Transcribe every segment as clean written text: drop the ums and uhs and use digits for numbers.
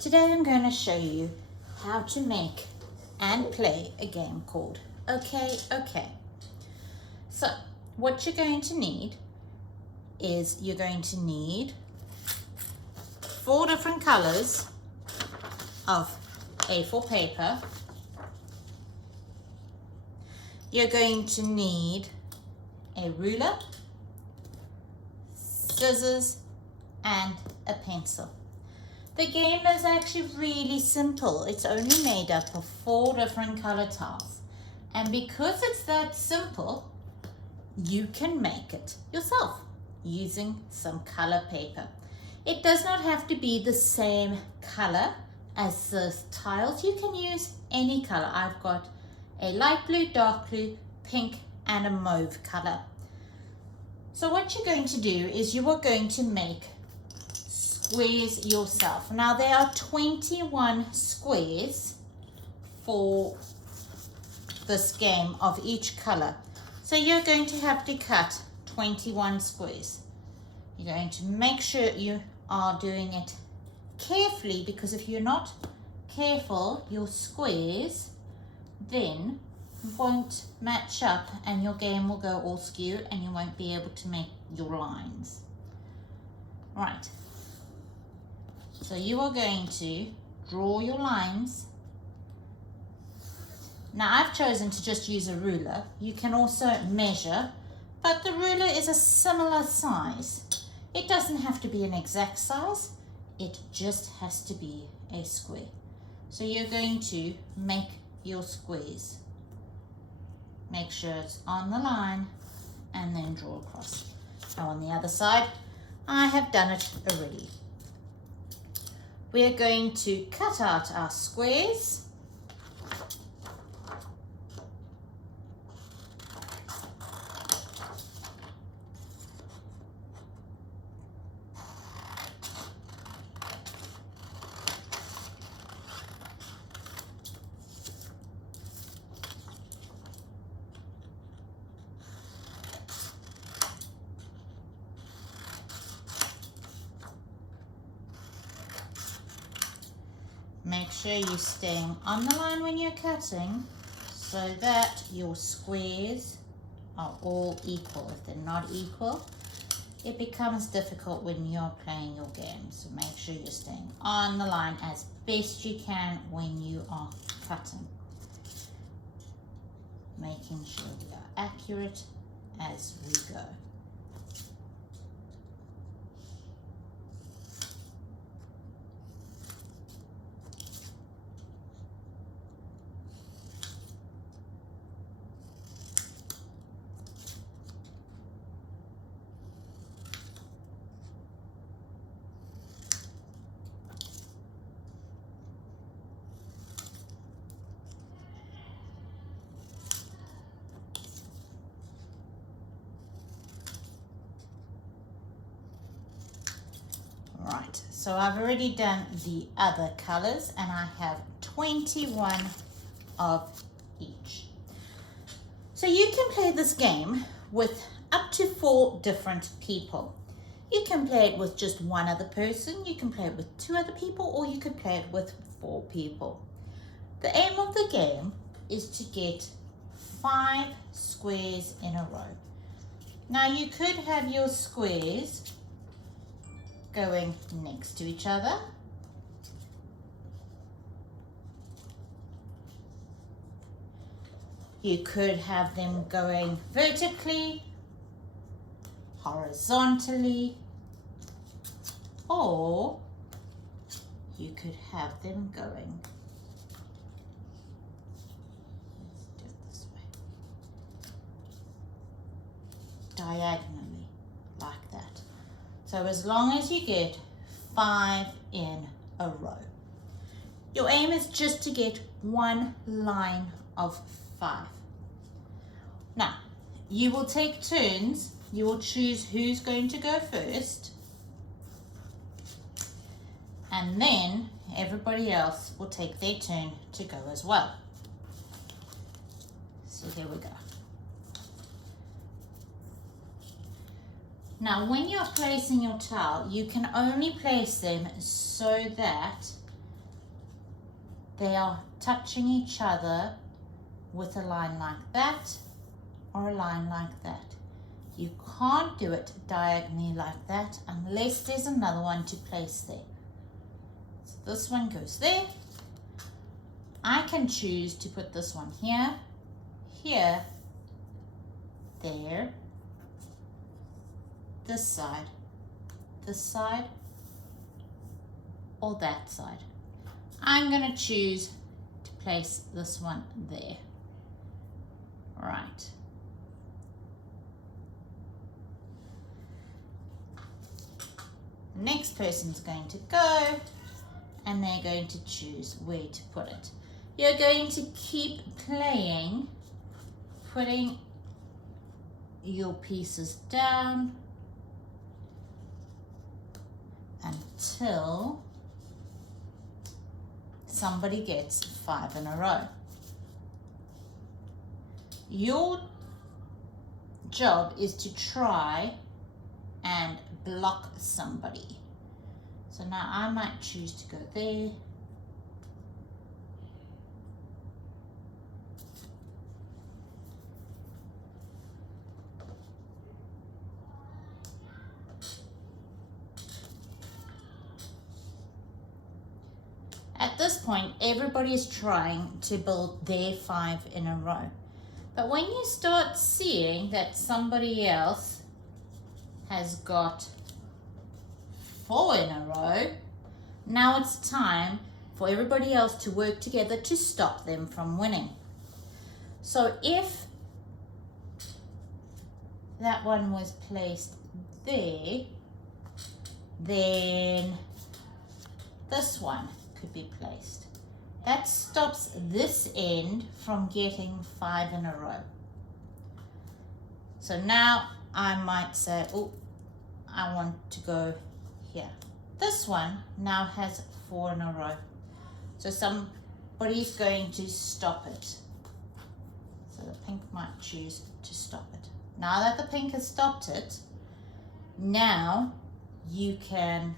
Today I'm going to show you how to make and play a game called OK, OK. So what you're going to need is you're going to need 4 different colors of A4 paper. You're going to need a ruler, scissors, and a pencil. The game is actually really simple. It's only made up of 4 different color tiles. And because it's that simple, you can make it yourself using some color paper. It does not have to be the same color as the tiles. You can use any color. I've got a light blue, dark blue, pink, and a mauve color. So what you're going to do is you are going to make squares yourself. Now there are 21 squares for this game of each color. So you're going to have to cut 21 squares. You're going to make sure you are doing it carefully, because if you're not careful, your squares then won't match up and your game will go all skew and you won't be able to make your lines. Right. So you are going to draw your lines. Now I've chosen to just use a ruler. You can also measure, but the ruler is a similar size. It doesn't have to be an exact size. It just has to be a square. So you're going to make your squares. Make sure it's on the line and then draw across. Now on the other side, I have done it already. We are going to cut out our squares. Make sure you're staying on the line when you're cutting so that your squares are all equal. If they're not equal, it becomes difficult when you're playing your game. So make sure you're staying on the line as best you can when you are cutting. Making sure we are accurate as we go. Right, so I've already done the other colors and I have 21 of each. So you can play this game with up to 4 different people. You can play it with just one other person, you can play it with 2 other people, or you could play it with 4 people. The aim of the game is to get 5 squares in a row. Now you could have your squares going next to each other. You could have them going vertically, horizontally, or you could have them going, let's do it this way, diagonally, like that. So as long as you get 5 in a row. Your aim is just to get 1 line of 5. Now, you will take turns. You will choose who's going to go first. And then everybody else will take their turn to go as well. So there we go. Now, when you're placing your tile, you can only place them so that they are touching each other with a line like that or a line like that. You can't do it diagonally like that unless there's another one to place there. So this one goes there. I can choose to put this one here, here, there, this side, or that side. I'm going to choose to place this one there. Right. The next person's going to go and they're going to choose where to put it. You're going to keep playing, putting your pieces down until somebody gets 5 in a row. Your job is to try and block somebody. So now I might choose to go there. At this point, everybody is trying to build their 5 in a row. But when you start seeing that somebody else has got 4 in a row, now it's time for everybody else to work together to stop them from winning. So if that one was placed there, then this one could be placed. That stops this end from getting 5 in a row. So now I might say, oh, I want to go here. This one now has 4 in a row. So somebody's going to stop it. So the pink might choose to stop it. Now that the pink has stopped it, now you can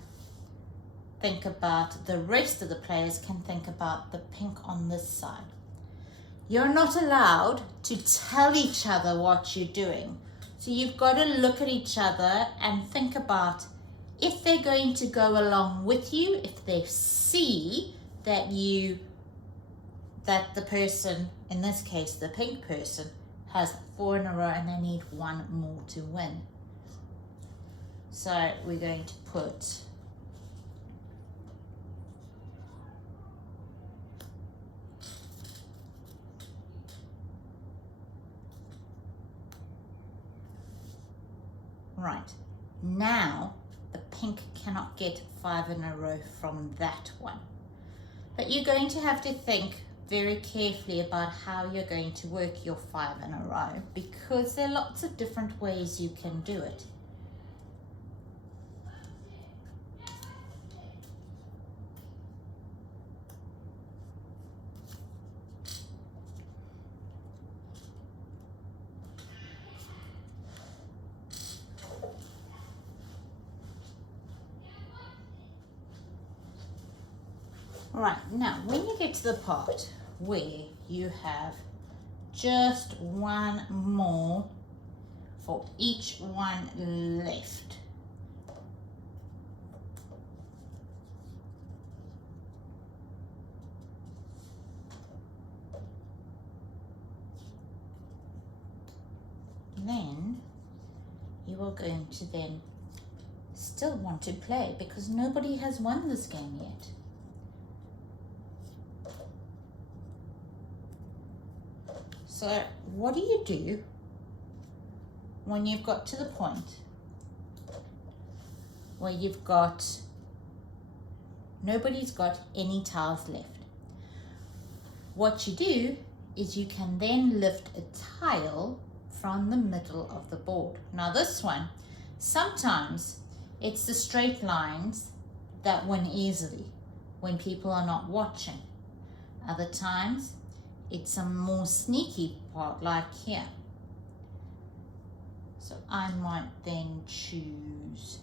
think about, the rest of the players can think about the pink on this side. You're not allowed to tell each other what you're doing. So you've got to look at each other and think about if they're going to go along with you, if they see that the person, in this case the pink person, has 4 in a row and they need 1 more to win. So we're going to put right. Now the pink cannot get 5 in a row from that one. But you're going to have to think very carefully about how you're going to work your 5 in a row, because there are lots of different ways you can do it. Right, now when you get to the part where you have just 1 more for each one left, then you are going to then still want to play, because nobody has won this game yet. So what do you do when you've got to the point where you've got, nobody's got any tiles left? What you do is you can then lift a tile from the middle of the board. Now this one, sometimes it's the straight lines that win easily when people are not watching. Other times it's a more sneaky part, like here. So I might then choose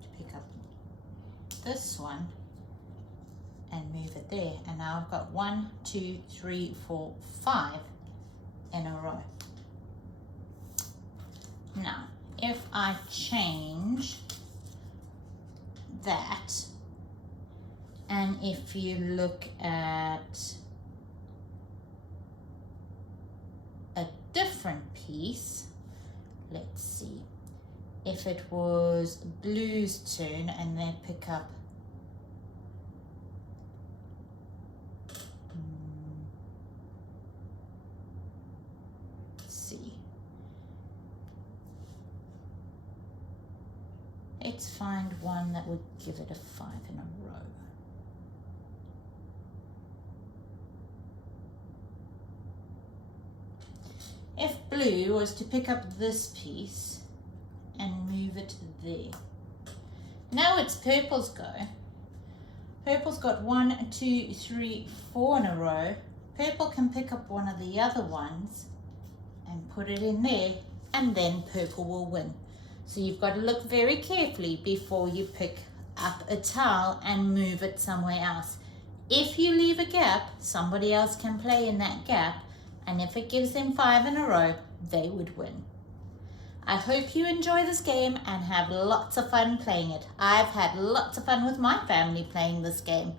to pick up this one and move it there. And now I've got 1, 2, 3, 4, 5 in a row. Now, if I change that, and if you look at a different piece, let's see, if it was blue's turn and they pick up let's see, let's find one that would give it a 5 in a row. If blue was to pick up this piece and move it there. Now it's purple's go. Purple's got 1, 2, 3, 4 in a row. Purple can pick up one of the other ones and put it in there, and then purple will win. So you've got to look very carefully before you pick up a tile and move it somewhere else. If you leave a gap, somebody else can play in that gap, and if it gives them 5 in a row, they would win. I hope you enjoy this game and have lots of fun playing it. I've had lots of fun with my family playing this game.